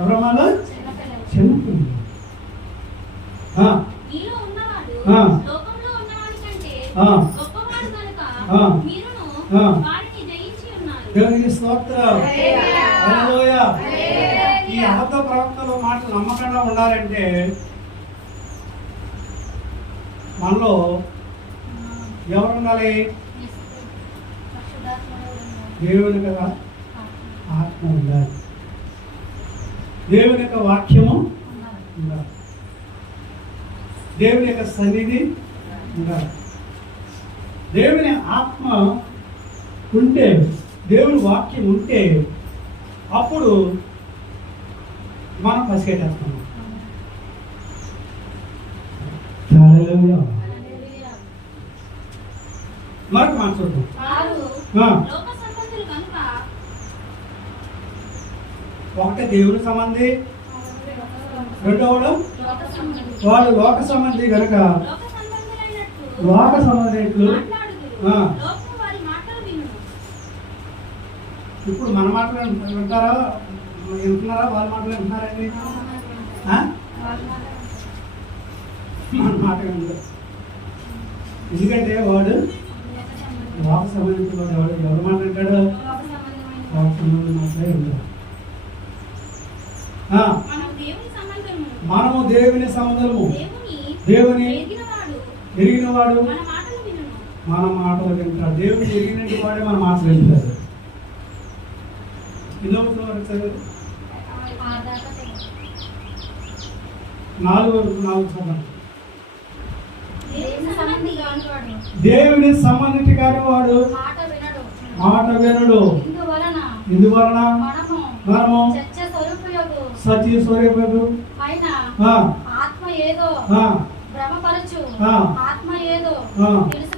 ఎవరమ్మాలో చిన్నపిల్లలు. దేవునికి స్తోత్రం. హల్లెలూయా. ఈ అబద్ధ ప్రవక్తల మాటలు నమ్మకంగా ఉండాలంటే మనలో ఎవరు ఉండాలి? దేవుని కదా ఆత్మ ఉండాలి, దేవుని యొక్క వాక్యము ఉండాలి, దేవుని యొక్క సన్నిధి ఉండాలి. దేవుని ఆత్మ ఉంటే, దేవుని వాక్యం ఉంటే అప్పుడు మనం పసిగట్టేస్తాం. మరొక మాట చూద్దాం. ఒకటే దేవుని సంబంధి, రెండవడు వాడు లోక సంబంధి కనుక లోక సంబంధికులు. ఇప్పుడు మన మాటలు వింటారా? వింటున్నారా? వాళ్ళ మాటలు వింటున్నారండి? మన మాట వింటారు. ఎందుకంటే వాడు లోక సంబంధించిన వాడు ఎవరు మాట వింటాడు? లోక సంబంధం మాత్రమే ఉంటాడు. మనము దేవుని సంబంధము, దేవుని ఎరిగిన వాడు మన మాటలు వింటాడు. దేవుని ఎరిగినట్టు వాడే మన మాటలు వింటాడు. దేవుని సంబంధించి కాని వాడు మాట వినడు. ఇందువలన మనము సత్య స్వరూపము ఆత్మ ఏదో భ్రమపరచు, ఆత్మ ఏదో తెలుసు